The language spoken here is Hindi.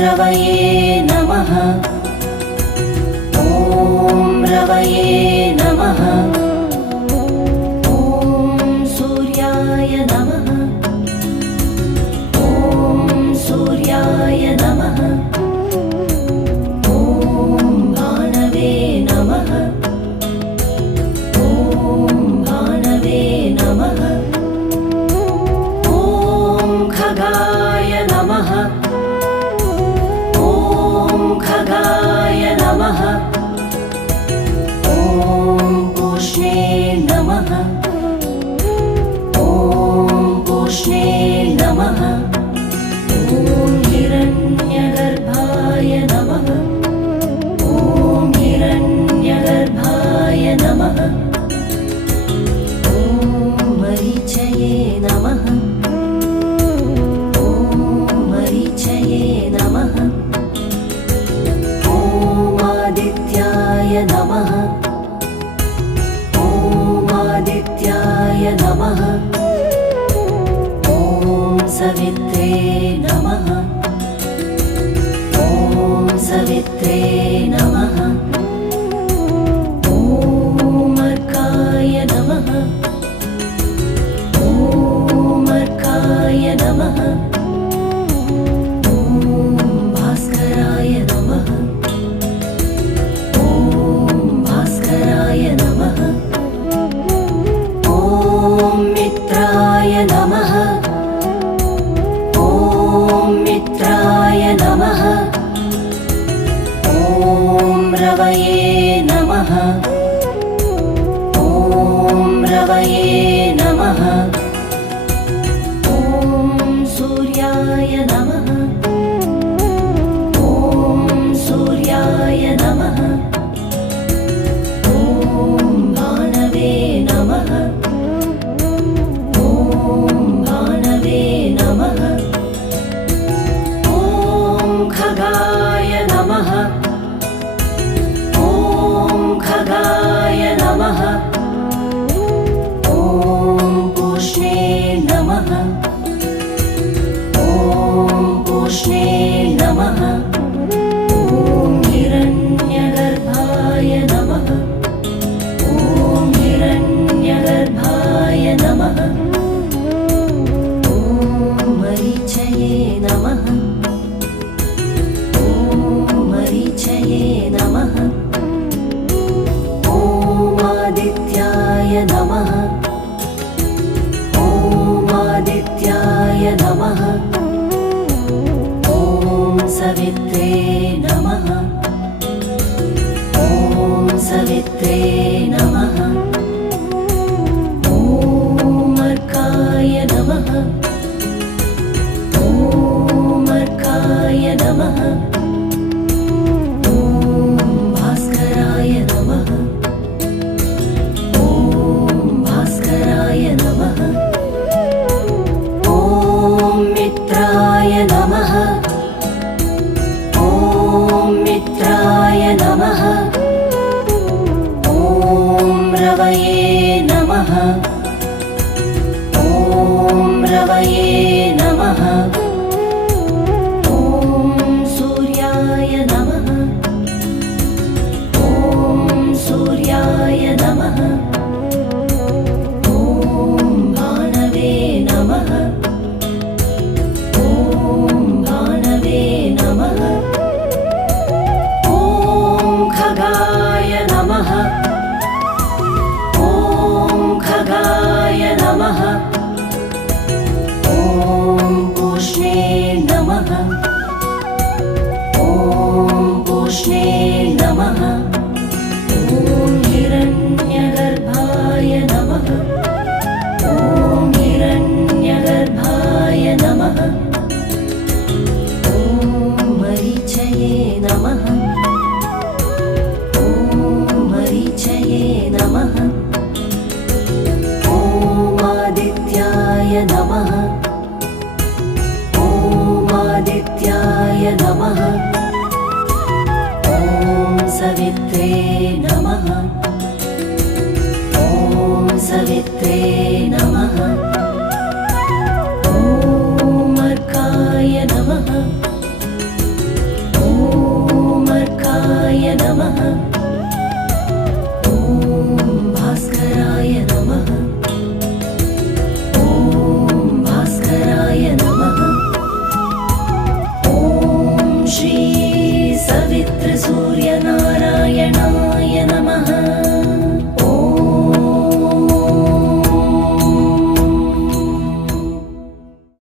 रवये नमः। ॐ रवये नमः। ॐ सूर्याय नमः। ॐ सूर्याय नमः। ॐ भानवे नमः। ॐ भानवे नमः। ॐ खगाय नमः। ॐ खगाय नमः। ॐ पूष्णे नमः। ॐ पूष्णे नमः। ॐ हिरण्यगर्भाय नमः। ॐ हिरण्यगर्भाय नमः। ॐ मरीचये नमः। ॐ मरीचये नमः। ॐ आदित्याय नमः। ॐ आदित्याय नमः। ॐ सवित्रे नमः। ॐ सवित्रे नमः। ॐ अर्काय नमः। ॐ अर्काय नमः। ॐ भास्कराय नमः। ॐ भास्कराय नमः। ॐ मित्राय नमः। ॐ मित्राय नमः। ॐ रवये नमः। ॐ रवये नमः। ॐ सूर्याय नमः। ॐ सूर्याय नमः। ॐ भानवे नमः। ॐ भानवे नमः। ॐ खगाय नमः। ॐ खगाय नमः। ॐ पूष्णे नमः। ॐ पूष्णे नमः। ॐ हिरण्यगर्भाय नमः। ॐ हिरण्यगर्भाय नमः। ॐ मरीचये नमः। ॐ मरीचये नमः। ॐ आदित्याय नमः। ॐ आदित्याय नमः। ॐ सवित्रे नमः। ॐ सवित्रे नमः। ॐ अर्काय नमः। ॐ अर्काय नमः। ॐ भास्कराय नमः। ॐ भास्कराय नमः। ॐ मित्राय नमः। ॐ मित्राय नमः। ॐ रवये नमः। ॐ रवये नमः। ॐ सूर्याय नमः। ॐ सूर्याय नमः। ॐ भानवे नमः। ॐ भानवे नमः। ॐ खगाय नमः। ॐ खगाय नमः। ॐ पूष्णे नमः। ॐ पूष्णे नमः। ॐ हिरण्यगर्भाय नमः। ॐ हिरण्यगर्भाय नमः। ॐ मरीचये नमः। ॐ मरीचये नमः। ॐ आदित्याय नमः। ॐ आदित्याय नमः। ॐ सवित्रे नमः। ॐ सवित्रे नमः। ॐ अर्काय नमः। सवितृसूर्यनारायणाय नमः